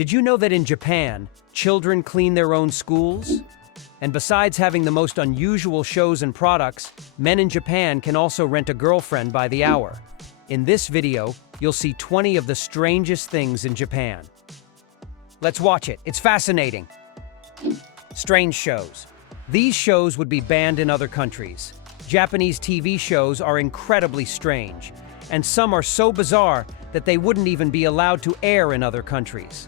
Did you know that in Japan, children clean their own schools? And besides having the most unusual shows and products, men in Japan can also rent a girlfriend by the hour. In this video, you'll see 20 of the strangest things in Japan. Let's watch it. It's fascinating. Strange shows. These shows would be banned in other countries. Japanese TV shows are incredibly strange, and some are so bizarre that they wouldn't even be allowed to air in other countries.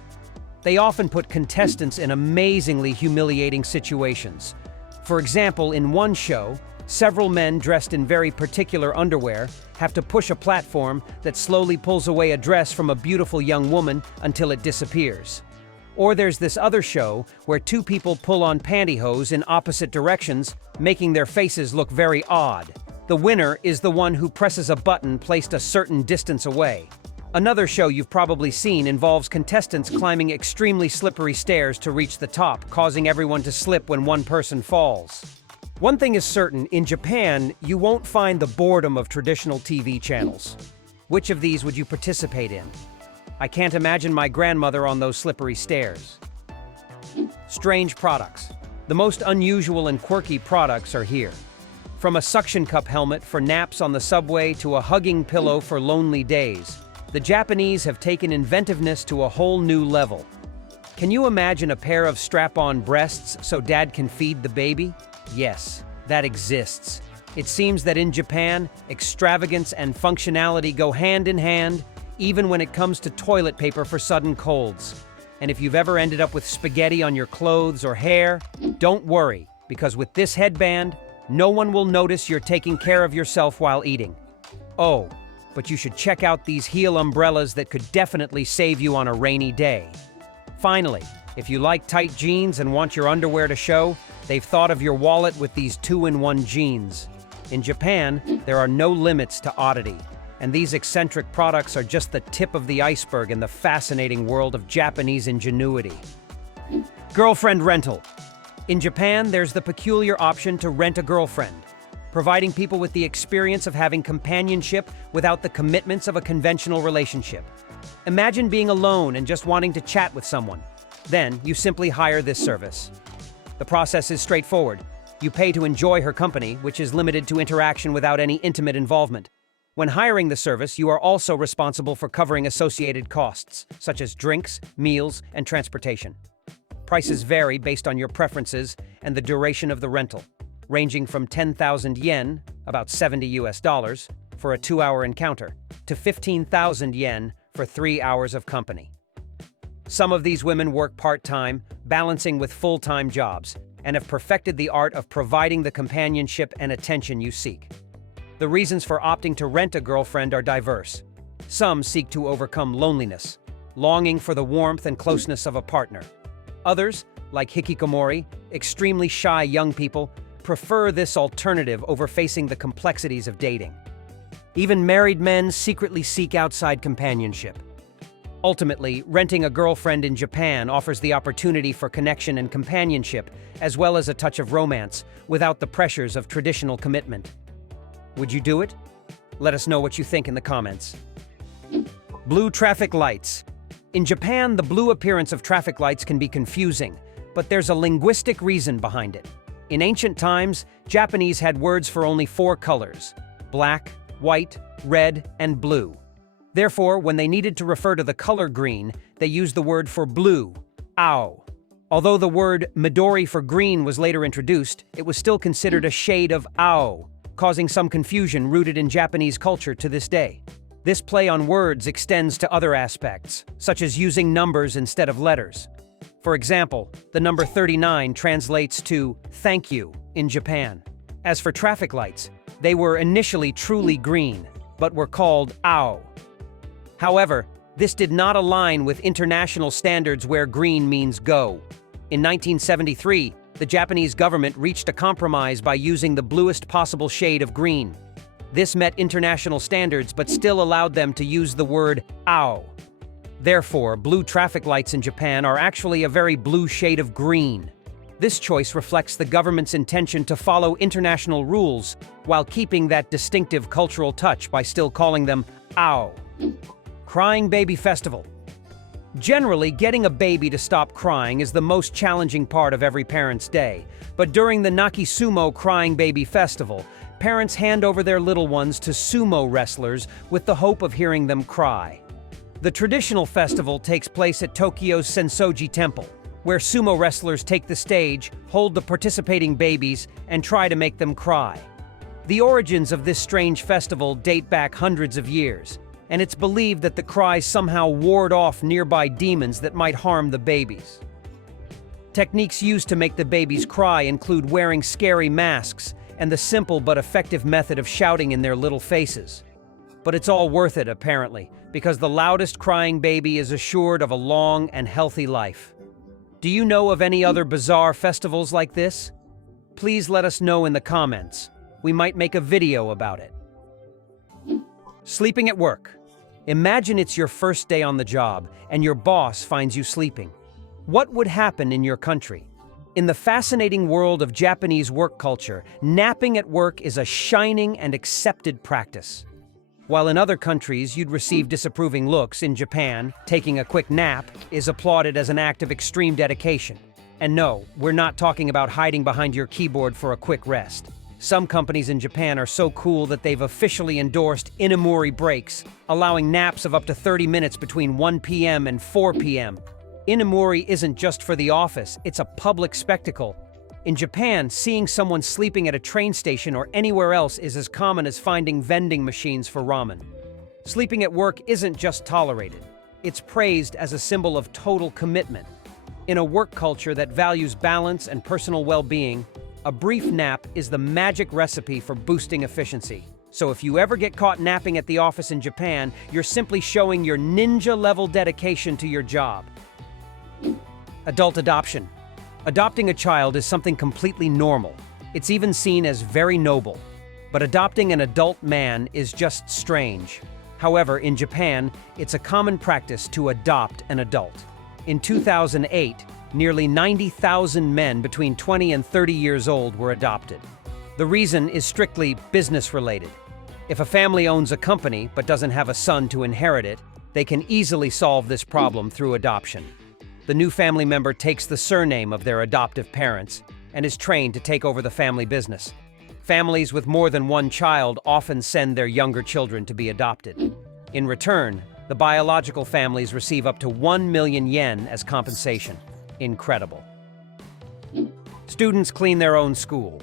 They often put contestants in amazingly humiliating situations. For example, in one show, several men dressed in very particular underwear have to push a platform that slowly pulls away a dress from a beautiful young woman until it disappears. Or there's this other show where two people pull on pantyhose in opposite directions, making their faces look very odd. The winner is the one who presses a button placed a certain distance away. Another show you've probably seen involves contestants climbing extremely slippery stairs to reach the top, causing everyone to slip when one person falls. One thing is certain, in Japan, you won't find the boredom of traditional TV channels. Which of these would you participate in? I can't imagine my grandmother on those slippery stairs. Strange products. The most unusual and quirky products are here. From a suction cup helmet for naps on the subway to a hugging pillow for lonely days, the Japanese have taken inventiveness to a whole new level. Can you imagine a pair of strap-on breasts so dad can feed the baby? Yes, that exists. It seems that in Japan, extravagance and functionality go hand in hand, even when it comes to toilet paper for sudden colds. And if you've ever ended up with spaghetti on your clothes or hair, don't worry, because with this headband, no one will notice you're taking care of yourself while eating. Oh, but you should check out these heel umbrellas that could definitely save you on a rainy day. Finally, if you like tight jeans and want your underwear to show, they've thought of your wallet with these 2-in-1 jeans. In Japan, there are no limits to oddity, and these eccentric products are just the tip of the iceberg in the fascinating world of Japanese ingenuity. Girlfriend rental. In Japan, there's the peculiar option to rent a girlfriend, providing people with the experience of having companionship without the commitments of a conventional relationship. Imagine being alone and just wanting to chat with someone. Then, you simply hire this service. The process is straightforward. You pay to enjoy her company, which is limited to interaction without any intimate involvement. When hiring the service, you are also responsible for covering associated costs, such as drinks, meals, and transportation. Prices vary based on your preferences and the duration of the rental, ranging from 10,000 yen, about $70 for a 2-hour encounter, to 15,000 yen for 3 hours of company. Some of these women work part-time, balancing with full-time jobs, and have perfected the art of providing the companionship and attention you seek. The reasons for opting to rent a girlfriend are diverse. Some seek to overcome loneliness, longing for the warmth and closeness of a partner. Others, like hikikomori, extremely shy young people, prefer this alternative over facing the complexities of dating. Even married men secretly seek outside companionship. Ultimately, renting a girlfriend in Japan offers the opportunity for connection and companionship, as well as a touch of romance, without the pressures of traditional commitment. Would you do it? Let us know what you think in the comments. Blue traffic lights. In Japan, the blue appearance of traffic lights can be confusing, but there's a linguistic reason behind it. In ancient times, Japanese had words for only 4 colors: black, white, red, and blue. Therefore, when they needed to refer to the color green, they used the word for blue, ao. Although the word midori for green was later introduced, it was still considered a shade of ao, causing some confusion rooted in Japanese culture to this day. This play on words extends to other aspects, such as using numbers instead of letters. For example, the number 39 translates to "thank you" in Japan. As for traffic lights, they were initially truly green, but were called ao. However, this did not align with international standards where green means go. In 1973, the Japanese government reached a compromise by using the bluest possible shade of green. This met international standards but still allowed them to use the word ao. Therefore, blue traffic lights in Japan are actually a very blue shade of green. This choice reflects the government's intention to follow international rules while keeping that distinctive cultural touch by still calling them ao. Crying Baby Festival. Generally, getting a baby to stop crying is the most challenging part of every parent's day. But during the Nakisumo Crying Baby Festival, parents hand over their little ones to sumo wrestlers with the hope of hearing them cry. The traditional festival takes place at Tokyo's Sensoji Temple, where sumo wrestlers take the stage, hold the participating babies, and try to make them cry. The origins of this strange festival date back hundreds of years, and it's believed that the cries somehow ward off nearby demons that might harm the babies. Techniques used to make the babies cry include wearing scary masks and the simple but effective method of shouting in their little faces. But it's all worth it, apparently, because the loudest crying baby is assured of a long and healthy life. Do you know of any other bizarre festivals like this? Please let us know in the comments. We might make a video about it. Sleeping at work. Imagine it's your first day on the job and your boss finds you sleeping. What would happen in your country? In the fascinating world of Japanese work culture, napping at work is a shining and accepted practice. While in other countries you'd receive disapproving looks, in Japan, taking a quick nap is applauded as an act of extreme dedication. And no, we're not talking about hiding behind your keyboard for a quick rest. Some companies in Japan are so cool that they've officially endorsed inamori breaks, allowing naps of up to 30 minutes between 1 p.m. and 4 p.m. Inamori isn't just for the office, it's a public spectacle. In Japan, seeing someone sleeping at a train station or anywhere else is as common as finding vending machines for ramen. Sleeping at work isn't just tolerated, it's praised as a symbol of total commitment. In a work culture that values balance and personal well-being, a brief nap is the magic recipe for boosting efficiency. So if you ever get caught napping at the office in Japan, you're simply showing your ninja-level dedication to your job. Adult adoption. Adopting a child is something completely normal. It's even seen as very noble. But adopting an adult man is just strange. However, in Japan, it's a common practice to adopt an adult. In 2008, nearly 90,000 men between 20 and 30 years old were adopted. The reason is strictly business-related. If a family owns a company but doesn't have a son to inherit it, they can easily solve this problem through adoption. The new family member takes the surname of their adoptive parents and is trained to take over the family business. Families with more than one child often send their younger children to be adopted. In return, the biological families receive up to 1 million yen as compensation. Incredible. Students clean their own school.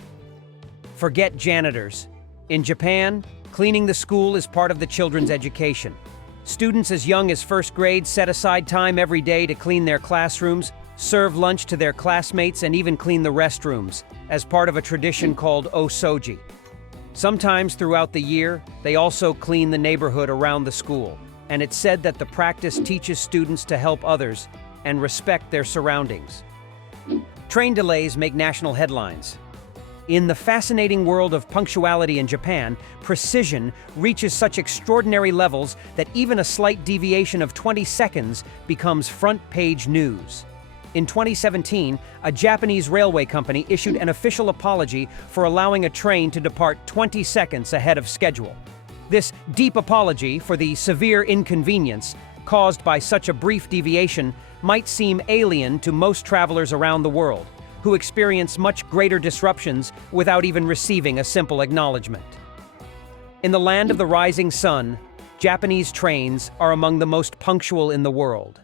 Forget janitors. In Japan, cleaning the school is part of the children's education. Students as young as first grade set aside time every day to clean their classrooms, serve lunch to their classmates, and even clean the restrooms, as part of a tradition called osoji. Sometimes throughout the year, they also clean the neighborhood around the school, and it's said that the practice teaches students to help others and respect their surroundings. Train delays make national headlines. In the fascinating world of punctuality in Japan, precision reaches such extraordinary levels that even a slight deviation of 20 seconds becomes front-page news. In 2017, a Japanese railway company issued an official apology for allowing a train to depart 20 seconds ahead of schedule. This deep apology for the severe inconvenience caused by such a brief deviation might seem alien to most travelers around the world, who experience much greater disruptions without even receiving a simple acknowledgement. In the land of the rising sun, Japanese trains are among the most punctual in the world.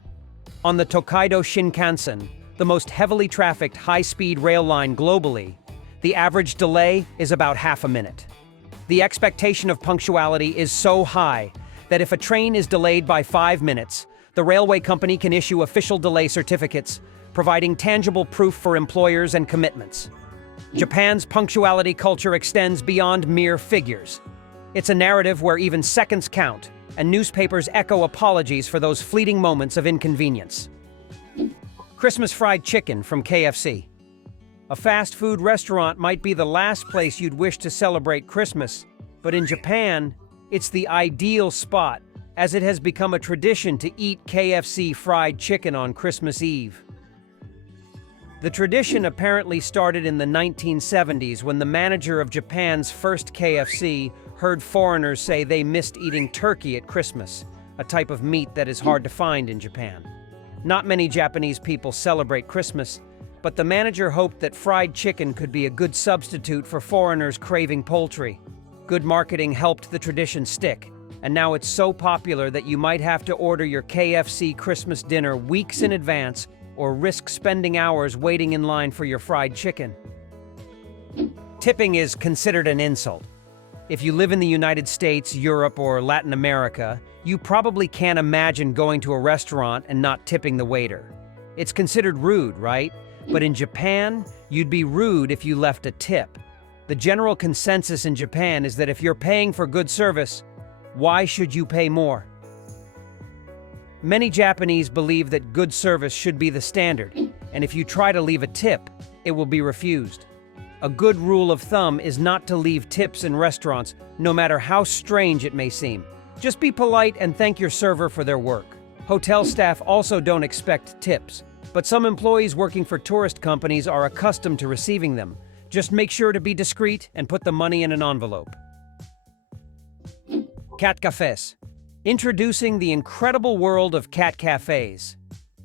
On the Tokaido Shinkansen, the most heavily trafficked high-speed rail line globally, the average delay is about half a minute. The expectation of punctuality is so high that if a train is delayed by 5 minutes, the railway company can issue official delay certificates, providing tangible proof for employers and commitments. Japan's punctuality culture extends beyond mere figures. It's a narrative where even seconds count, and newspapers echo apologies for those fleeting moments of inconvenience. Christmas fried chicken from KFC. A fast food restaurant might be the last place you'd wish to celebrate Christmas, but in Japan, it's the ideal spot, as it has become a tradition to eat KFC fried chicken on Christmas Eve. The tradition apparently started in the 1970s when the manager of Japan's first KFC heard foreigners say they missed eating turkey at Christmas, a type of meat that is hard to find in Japan. Not many Japanese people celebrate Christmas, but the manager hoped that fried chicken could be a good substitute for foreigners craving poultry. Good marketing helped the tradition stick, and now it's so popular that you might have to order your KFC Christmas dinner weeks in advance or risk spending hours waiting in line for your fried chicken. Tipping is considered an insult. If you live in the United States, Europe, or Latin America, you probably can't imagine going to a restaurant and not tipping the waiter. It's considered rude, right? But in Japan, you'd be rude if you left a tip. The general consensus in Japan is that if you're paying for good service, why should you pay more? Many Japanese believe that good service should be the standard, and if you try to leave a tip, it will be refused. A good rule of thumb is not to leave tips in restaurants, no matter how strange it may seem. Just be polite and thank your server for their work. Hotel staff also don't expect tips, but some employees working for tourist companies are accustomed to receiving them. Just make sure to be discreet and put the money in an envelope. Cat cafes. Introducing the incredible world of cat cafes.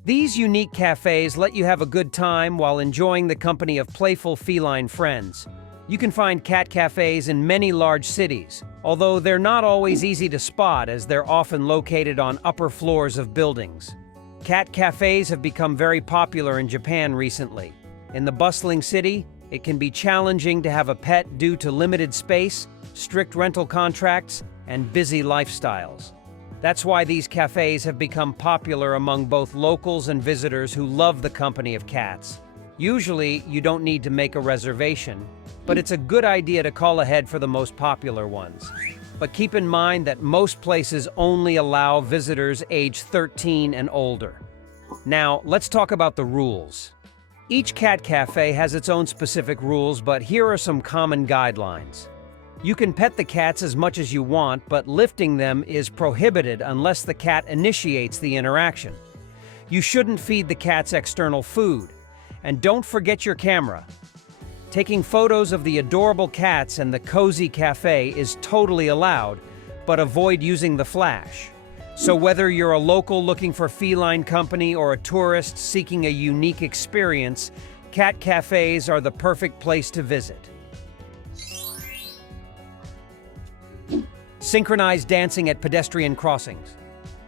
These unique cafes let you have a good time while enjoying the company of playful feline friends. You can find cat cafes in many large cities, although they're not always easy to spot as they're often located on upper floors of buildings. Cat cafes have become very popular in Japan recently. In the bustling city, it can be challenging to have a pet due to limited space, strict rental contracts, and busy lifestyles. That's why these cafes have become popular among both locals and visitors who love the company of cats. Usually, you don't need to make a reservation, but it's a good idea to call ahead for the most popular ones. But keep in mind that most places only allow visitors age 13 and older. Now, let's talk about the rules. Each cat cafe has its own specific rules, but here are some common guidelines. You can pet the cats as much as you want, but lifting them is prohibited unless the cat initiates the interaction. You shouldn't feed the cats external food. And don't forget your camera. Taking photos of the adorable cats and the cozy cafe is totally allowed, but avoid using the flash. So whether you're a local looking for feline company or a tourist seeking a unique experience, cat cafes are the perfect place to visit. Synchronized dancing at pedestrian crossings.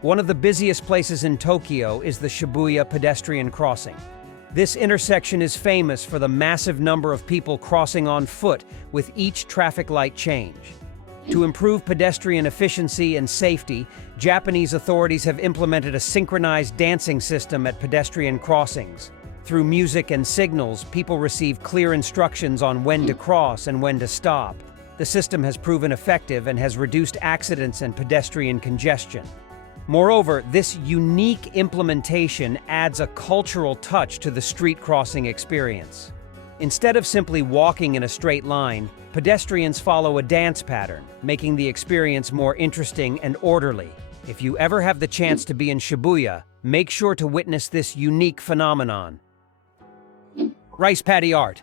One of the busiest places in Tokyo is the Shibuya pedestrian crossing. This intersection is famous for the massive number of people crossing on foot with each traffic light change. To improve pedestrian efficiency and safety, Japanese authorities have implemented a synchronized dancing system at pedestrian crossings. Through music and signals, people receive clear instructions on when to cross and when to stop. The system has proven effective and has reduced accidents and pedestrian congestion. Moreover, this unique implementation adds a cultural touch to the street crossing experience. Instead of simply walking in a straight line, pedestrians follow a dance pattern, making the experience more interesting and orderly. If you ever have the chance to be in Shibuya, make sure to witness this unique phenomenon. Rice paddy art.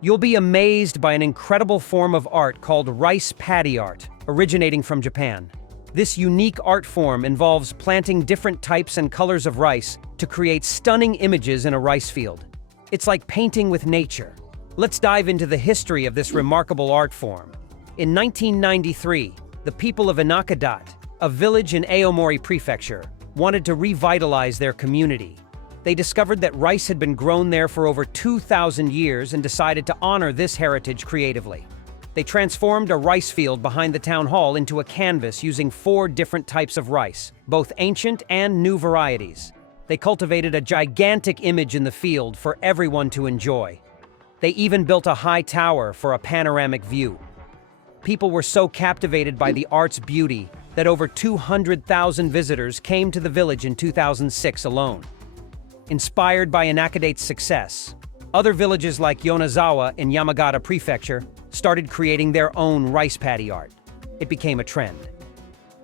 You'll be amazed by an incredible form of art called rice paddy art, originating from Japan. This unique art form involves planting different types and colors of rice to create stunning images in a rice field. It's like painting with nature. Let's dive into the history of this remarkable art form. In 1993, the people of Inakadat, a village in Aomori Prefecture, wanted to revitalize their community. They discovered that rice had been grown there for over 2,000 years and decided to honor this heritage creatively. They transformed a rice field behind the town hall into a canvas using 4 different types of rice, both ancient and new varieties. They cultivated a gigantic image in the field for everyone to enjoy. They even built a high tower for a panoramic view. People were so captivated by the art's beauty that over 200,000 visitors came to the village in 2006 alone. Inspired by Inakadate's success, other villages like Yonezawa in Yamagata Prefecture started creating their own rice paddy art. It became a trend.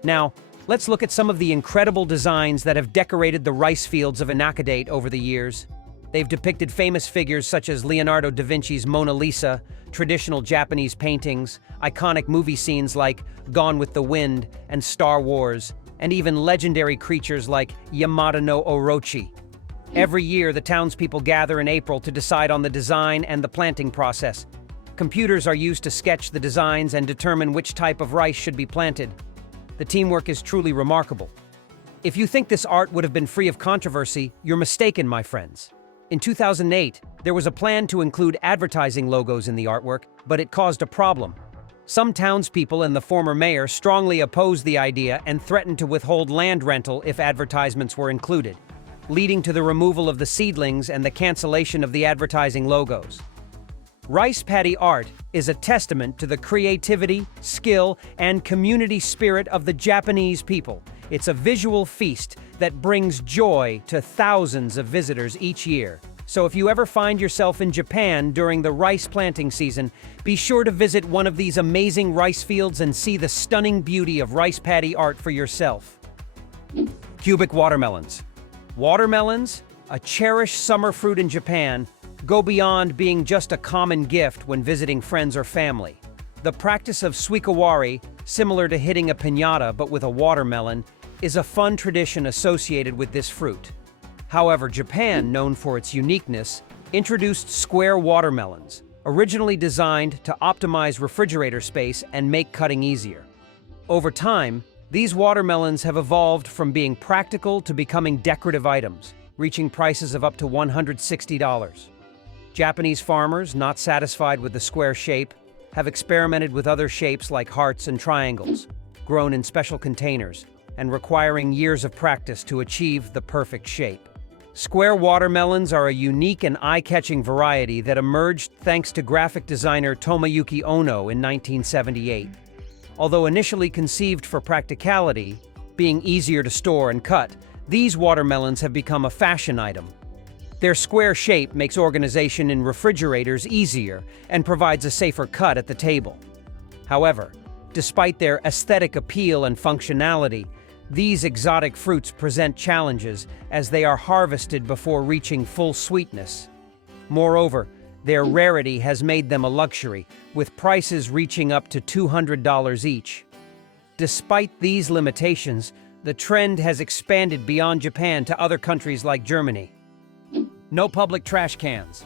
Now, let's look at some of the incredible designs that have decorated the rice fields of Inakadate over the years. They've depicted famous figures such as Leonardo da Vinci's Mona Lisa, traditional Japanese paintings, iconic movie scenes like Gone with the Wind and Star Wars, and even legendary creatures like Yamada no Orochi. Every year, the townspeople gather in April to decide on the design and the planting process. Computers are used to sketch the designs and determine which type of rice should be planted. The teamwork is truly remarkable. If you think this art would have been free of controversy, you're mistaken, my friends. In 2008, there was a plan to include advertising logos in the artwork, but it caused a problem. Some townspeople and the former mayor strongly opposed the idea and threatened to withhold land rental if advertisements were included, leading to the removal of the seedlings and the cancellation of the advertising logos. Rice paddy art is a testament to the creativity, skill, and community spirit of the Japanese people. It's a visual feast that brings joy to thousands of visitors each year. So if you ever find yourself in Japan during the rice planting season, be sure to visit one of these amazing rice fields and see the stunning beauty of rice paddy art for yourself. Cubic watermelons. Watermelons, a cherished summer fruit in Japan, go beyond being just a common gift when visiting friends or family. The practice of suikawari, similar to hitting a piñata but with a watermelon, is a fun tradition associated with this fruit. However, Japan, known for its uniqueness, introduced square watermelons, originally designed to optimize refrigerator space and make cutting easier. Over time, these watermelons have evolved from being practical to becoming decorative items, reaching prices of up to $160. Japanese farmers, not satisfied with the square shape, have experimented with other shapes like hearts and triangles, grown in special containers, and requiring years of practice to achieve the perfect shape. Square watermelons are a unique and eye-catching variety that emerged thanks to graphic designer Tomoyuki Ono in 1978. Although initially conceived for practicality, being easier to store and cut, these watermelons have become a fashion item. Their square shape makes organization in refrigerators easier and provides a safer cut at the table. However, despite their aesthetic appeal and functionality, these exotic fruits present challenges as they are harvested before reaching full sweetness. Moreover, their rarity has made them a luxury, with prices reaching up to $200 each. Despite these limitations, the trend has expanded beyond Japan to other countries like Germany. No public trash cans.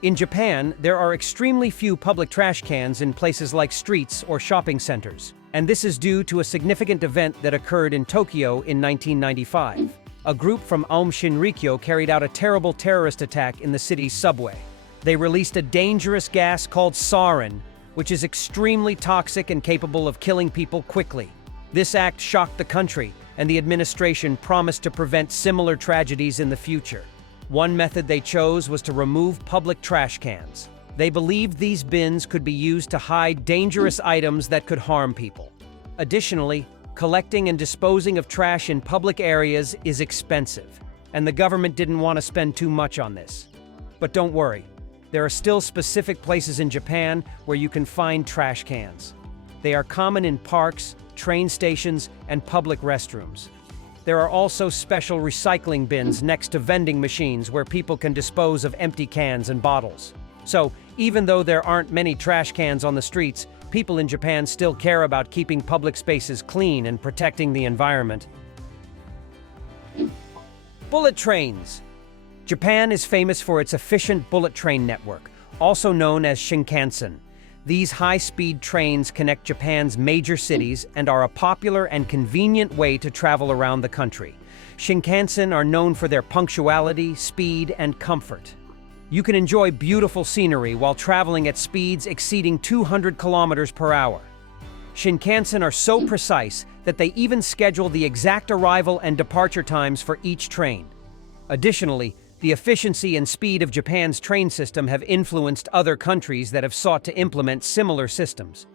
In Japan, there are extremely few public trash cans in places like streets or shopping centers, and this is due to a significant event that occurred in Tokyo in 1995. A group from Aum Shinrikyo carried out a terrible terrorist attack in the city's subway. They released a dangerous gas called sarin, which is extremely toxic and capable of killing people quickly. This act shocked the country, and the administration promised to prevent similar tragedies in the future. One method they chose was to remove public trash cans. They believed these bins could be used to hide dangerous items that could harm people. Additionally, collecting and disposing of trash in public areas is expensive, and the government didn't want to spend too much on this. But don't worry, there are still specific places in Japan where you can find trash cans. They are common in parks, train stations, and public restrooms. There are also special recycling bins next to vending machines where people can dispose of empty cans and bottles. So, even though there aren't many trash cans on the streets, people in Japan still care about keeping public spaces clean and protecting the environment. Bullet trains. Japan is famous for its efficient bullet train network, also known as Shinkansen. These high-speed trains connect Japan's major cities and are a popular and convenient way to travel around the country. Shinkansen are known for their punctuality, speed, and comfort. You can enjoy beautiful scenery while traveling at speeds exceeding 200 kilometers per hour. Shinkansen are so precise that they even schedule the exact arrival and departure times for each train. Additionally, the efficiency and speed of Japan's train system have influenced other countries that have sought to implement similar systems.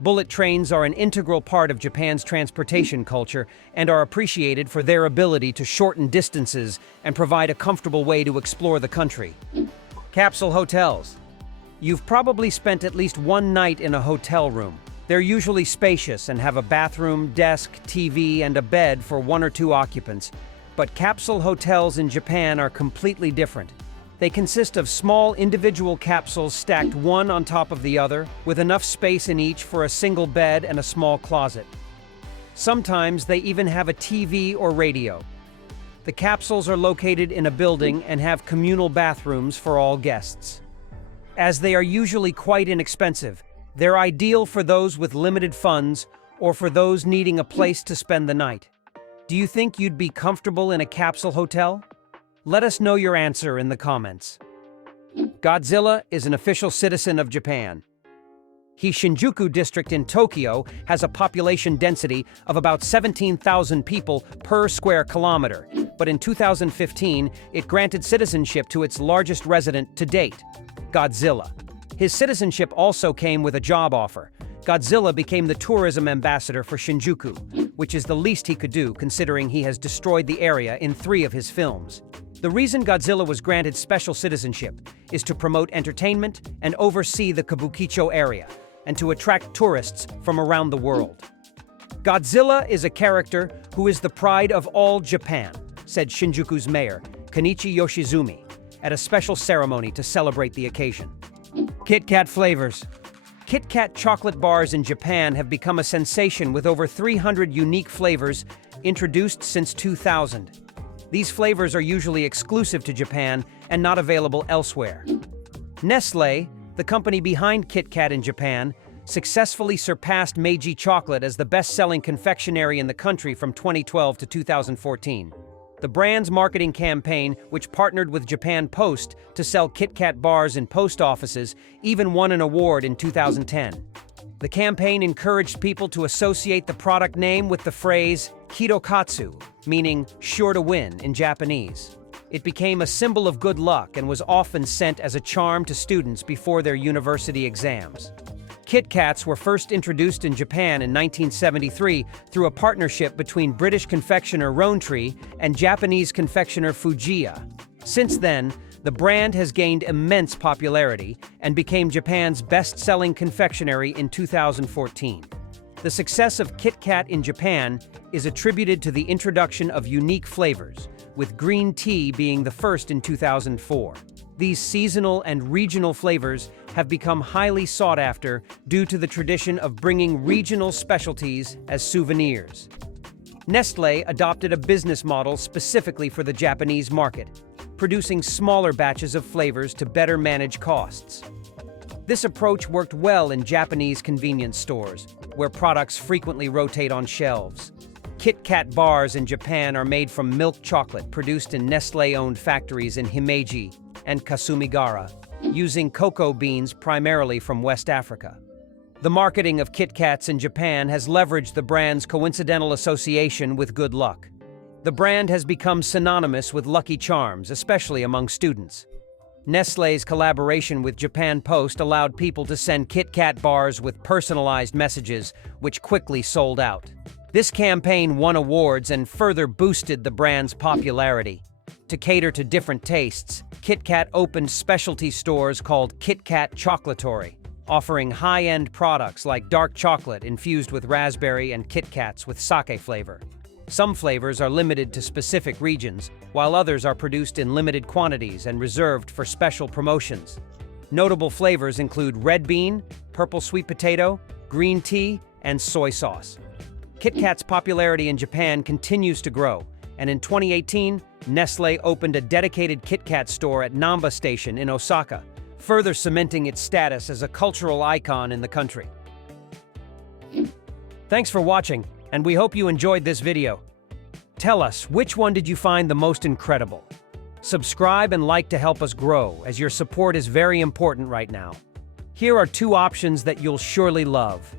Bullet trains are an integral part of Japan's transportation culture and are appreciated for their ability to shorten distances and provide a comfortable way to explore the country. Capsule hotels. You've probably spent at least one night in a hotel room. They're usually spacious and have a bathroom, desk, TV, and a bed for one or two occupants. But capsule hotels in Japan are completely different. They consist of small individual capsules stacked one on top of the other, with enough space in each for a single bed and a small closet. Sometimes they even have a TV or radio. The capsules are located in a building and have communal bathrooms for all guests. As they are usually quite inexpensive, they're ideal for those with limited funds or for those needing a place to spend the night. Do you think you'd be comfortable in a capsule hotel? Let us know your answer in the comments. Godzilla is an official citizen of Japan. Shinjuku district in Tokyo has a population density of about 17,000 people per square kilometer, but in 2015, it granted citizenship to its largest resident to date, Godzilla. His citizenship also came with a job offer. Godzilla became the tourism ambassador for Shinjuku, which is the least he could do considering he has destroyed the area in 3 of his films. The reason Godzilla was granted special citizenship is to promote entertainment and oversee the Kabukicho area, and to attract tourists from around the world. Godzilla is a character who is the pride of all Japan, said Shinjuku's mayor, Kenichi Yoshizumi, at a special ceremony to celebrate the occasion. KitKat Flavors. KitKat chocolate bars in Japan have become a sensation with over 300 unique flavors introduced since 2000. These flavors are usually exclusive to Japan and not available elsewhere. Nestlé, the company behind KitKat in Japan, successfully surpassed Meiji chocolate as the best-selling confectionery in the country from 2012 to 2014. The brand's marketing campaign, which partnered with Japan Post to sell KitKat bars in post offices, even won an award in 2010. The campaign encouraged people to associate the product name with the phrase "Hitokatsu," meaning sure to win in Japanese. It became a symbol of good luck and was often sent as a charm to students before their university exams. KitKats were first introduced in Japan in 1973 through a partnership between British confectioner Rowntree and Japanese confectioner Fujiya. Since then, the brand has gained immense popularity and became Japan's best-selling confectionery in 2014. The success of KitKat in Japan is attributed to the introduction of unique flavors, with green tea being the first in 2004. These seasonal and regional flavors have become highly sought after due to the tradition of bringing regional specialties as souvenirs. Nestlé adopted a business model specifically for the Japanese market, producing smaller batches of flavors to better manage costs. This approach worked well in Japanese convenience stores, where products frequently rotate on shelves. KitKat bars in Japan are made from milk chocolate produced in Nestlé-owned factories in Himeji and Kasumigara, using cocoa beans primarily from West Africa. The marketing of KitKats in Japan has leveraged the brand's coincidental association with good luck. The brand has become synonymous with lucky charms, especially among students. Nestlé's collaboration with Japan Post allowed people to send KitKat bars with personalized messages, which quickly sold out. This campaign won awards and further boosted the brand's popularity. To cater to different tastes, KitKat opened specialty stores called KitKat Chocolatory, offering high-end products like dark chocolate infused with raspberry and KitKats with sake flavor. Some flavors are limited to specific regions, while others are produced in limited quantities and reserved for special promotions. Notable flavors include red bean, purple sweet potato, green tea, and soy sauce. KitKat's popularity in Japan continues to grow, and in 2018, Nestlé opened a dedicated KitKat store at Namba Station in Osaka, further cementing its status as a cultural icon in the country. Thanks for watching, and we hope you enjoyed this video. Tell us, which one did you find the most incredible? Subscribe and like to help us grow, as your support is very important right now. Here are 2 options that you'll surely love.